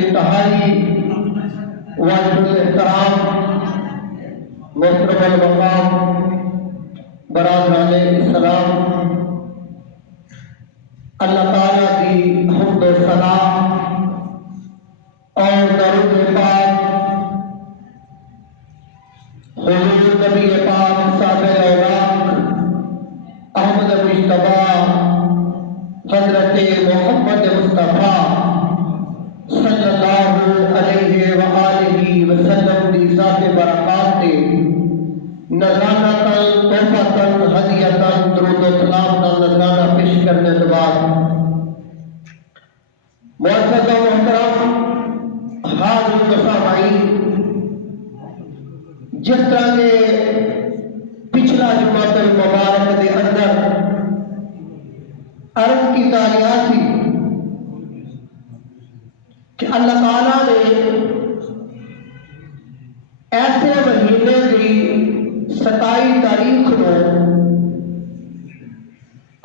इंतहाई वाजिबुल एहतराम मोहतरम मकाम बरादरान इस्लाम, अल्लाह ताला की हम्द व सना और दरूद पाक हुजूर नबी पाक साबिर औलाद अहमद मुश्तबा हजरत मोहम्मद मुस्तफा सल्लल्लाहु अलैहि व आलिहि वसल्लम दी ज़ात बरकात ते नज़रानतन तोहफतन हदियतन दुरूद व सलाम दा नज़राना पेश करने के बाद मुअज़्ज़ज़ व मुहतरम हाज़िर व सामाईन, जिस तरह के पिछला जुमातुल मुबारक के अंदर अर्ज की गया थी कि अल्लाह ताला ने ऐसे महीने की 27 तारीख को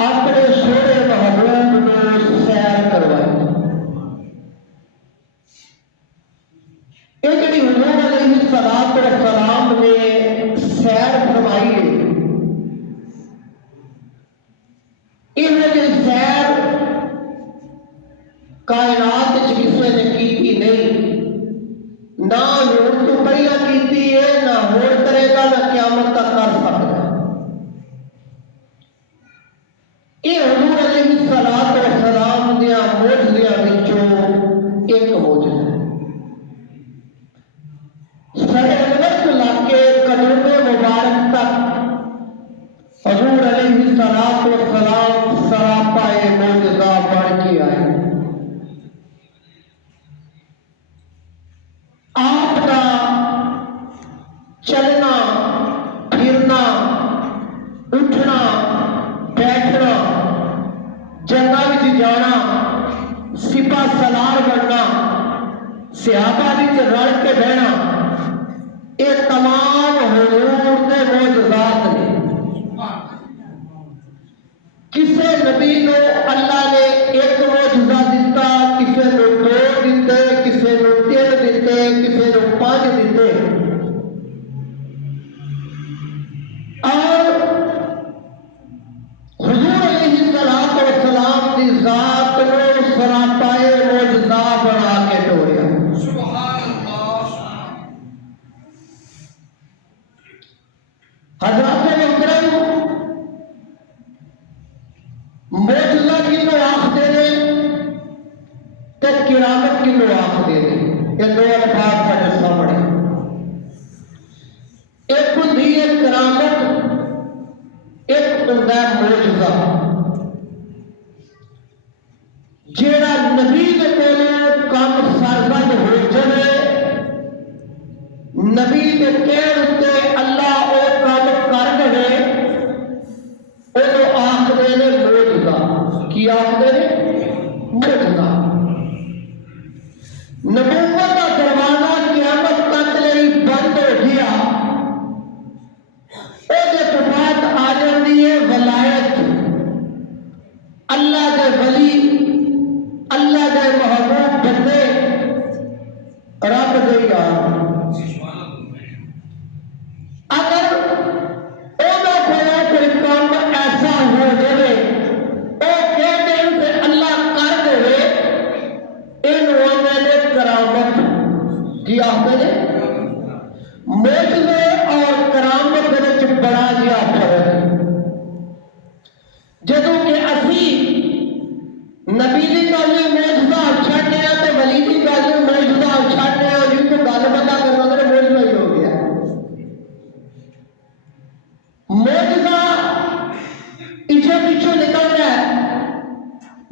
अपने सोने महबूब को सैर करवाई। एक हुजूर अलैहिस्सलातु वस्सलाम ने सैर फरमाई है। इन्हें सैर कायनात किसी ने की नहीं, ना होर तो पहला की है, ना होर करेगा, ना क़यामत तक कर सकता। ये हुजूर अलैहिस्सलातु वस्सलाम दियां मौजज़ियां विचों एक मौजज़ा है। साढ़े अनवरत लाके कदम मुबारक तक हुजूर अलैहिस्सलातु वस्सलाम सरापाए मौजज़ा बढ़ के आए। आपका चलना फिरना उठना बैठना जंगल में जाना सिपा सलार बनना सहाबा विच रल के बहना, ये तमाम हुजूर के मौजज़ात ने। किसी नबी को अल्लाह ने एक मौजज़ा दिता, किसी को 2 दिते, किसी को 3 दिते, किसी को 5 दिते। और हुजूर अलैहिस्सलातु वस्सलाम की जात को सरापाए मौजज़ा बना के तोड़िया। सुभान अल्लाह। हज़रात मोहतरम, मौजज़ा किन्नू आखदे ने ते किरामत किन्नू आखदे ने, ये 2 अल्फाज साडे सामने। एक हुंदी है करामत, एक हुंदा है मौजज़ा। जेड़ा नबी दे कोलों काम सरबंद हो जाए, नबी दे कहण उत्ते अल्लाह ओ काम कर दे, ओनू आखदे ने मौजज़ा। की आखदे ने? मौजज़ा। नबूवत का दरवाजा क़यामत तक लई बंद हो गया। ओदे तो बाद आ जाती है वलायत। अल्लाह दे वली, अल्लाह दे महबूब बंदे रब दे यार। अगर ओदा कोई काम ऐसा हो जाए, ओ कहते हैं अल्लाह कर देवे, इन ने करामत। की आखते ने? मौजज़े और करामत के बड़ा जिहा फर्क है। जदों कि असी नबी की गल मौजज़ा छड्डे ते वली की गल मौजज़ा छड्डे, जिनको गल बंदा करना तो मौजज़ा ही हो गया। मौजज़ा इसे पिछों निकल रहा है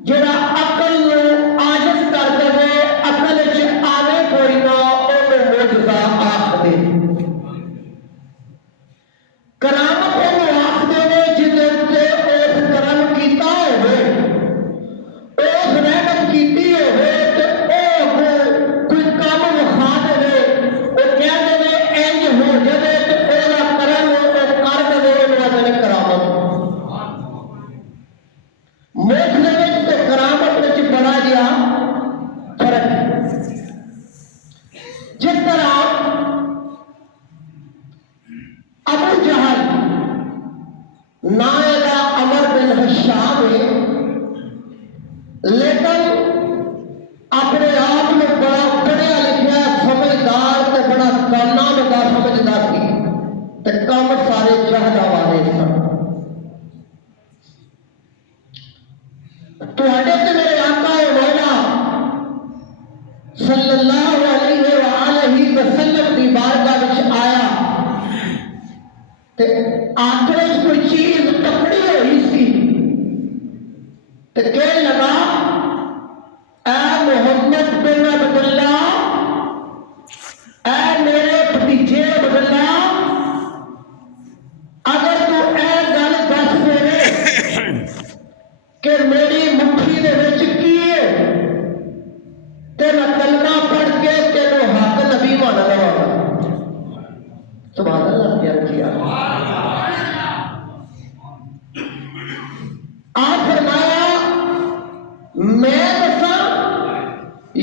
जेड़ा अकल को आजिज़ कर देवे, अकल च आवे कोई ना, ओनू मौजज़ा आखदे। करामत ओनू आखदे आखिर कोई चीज पकड़ी हुई सी तो कहने लगा, ऐ मोहम्मद बिन अब्दुल्ला, ऐ मेरे भतीजे अब्दुल्ला, अगर तू ऐ गल दस दे कि मेरी मुट्ठी दे विच की है ते मैं कलमा पढ़ के तेनों हक नबी मान लवांगा। सुभान अल्लाह किया आप फरमाया, मैं दसा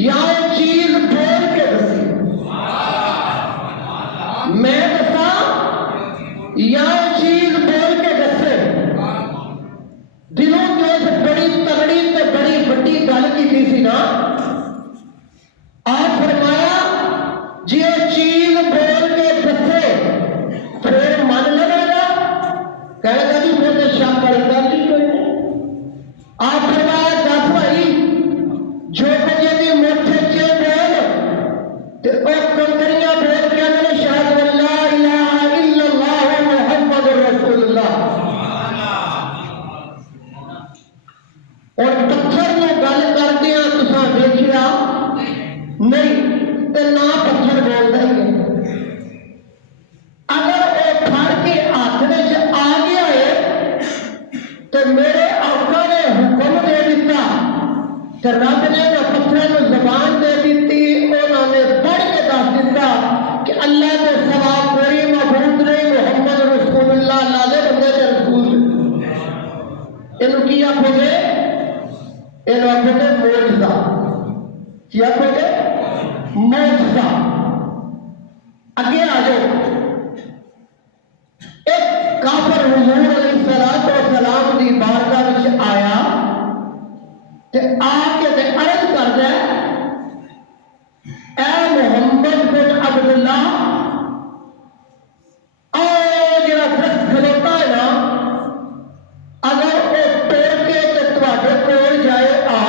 या चीज बोल के दसी, मैं दसा या चीज बोल के दसे। दिलों के उस बड़ी तगड़ी ते बड़ी बड़ी गल की सी ना, आप फरमाया जे चीज बोल के दसे फिर मन लगेगा, कहेगा जी फिर तो शक वाली गल ही कोई नहीं। आप फरमाया दस भाई जो बजे की मुठ च बोल ते ओ कंकरियां बोल के मैंने शायद ला इलाहा इल्लल्लाह मुहम्मदुर रसूलुल्लाह। और पत्थर को गल करते हैं तुसा देखिया नहीं ते ना पत्थर बोलता ही है। अगर वो फड़ के हाथ में आ गया है तो मेरे आका ने हुक्म दे दिता तो रब ने पत्थर को जबान दे दी, उन्होंने पढ़ के दस दिता कि अल्लाह के सवा कोई मबूद नहीं, मोहम्मद रसूलुल्लाह, अल्लाह दे बंदे ते रसूल। इन्हू की आखोगे? इन्हू आखोगे मौजज़ा। की आखोगे? मौजज़ा। अगे आ जाओ। एक काफिर हुजूर अलैहिस्सलाम दी बारगाह विच आया ते आके ते अर्ज करदा है, ऐ मोहम्मद बिन अब्दुल्ला, ओ जेड़ा दरख्त खलोता है ना, अगर वो तोड़ के ते तुहाडे कोल जाए आ।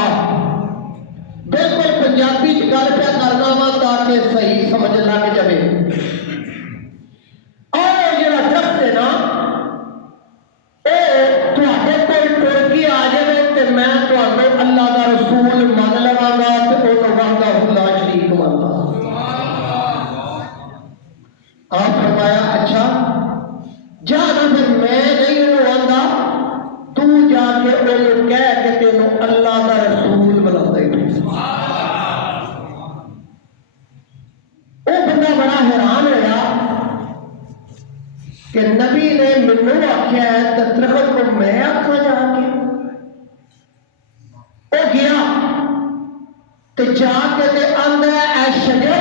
बिल्कुल पंजाबी च गल पे करना वा ताकि सही समझ लग जाए। और जेड़ा दरख्त है ना तुहाडे कोल टुर के आ जाए ते मैं तुहानू अल्लाह दा रसूल मान लवांगा ते ओनू वहदहू ला शरीक मानना। आप फरमाया अच्छा जा ना, फिर मैं नहीं ओनू आंदा, तू जाके ओनू कह के तेनू अल्लाह दा रसूल बुलांदा ही। वो बंदा बड़ा हैरान होया कि नबी ने मैनू आख्या है तो दरख्त को मैं आखा जाके। वो गया तो जाके ते आंदा ऐ शजर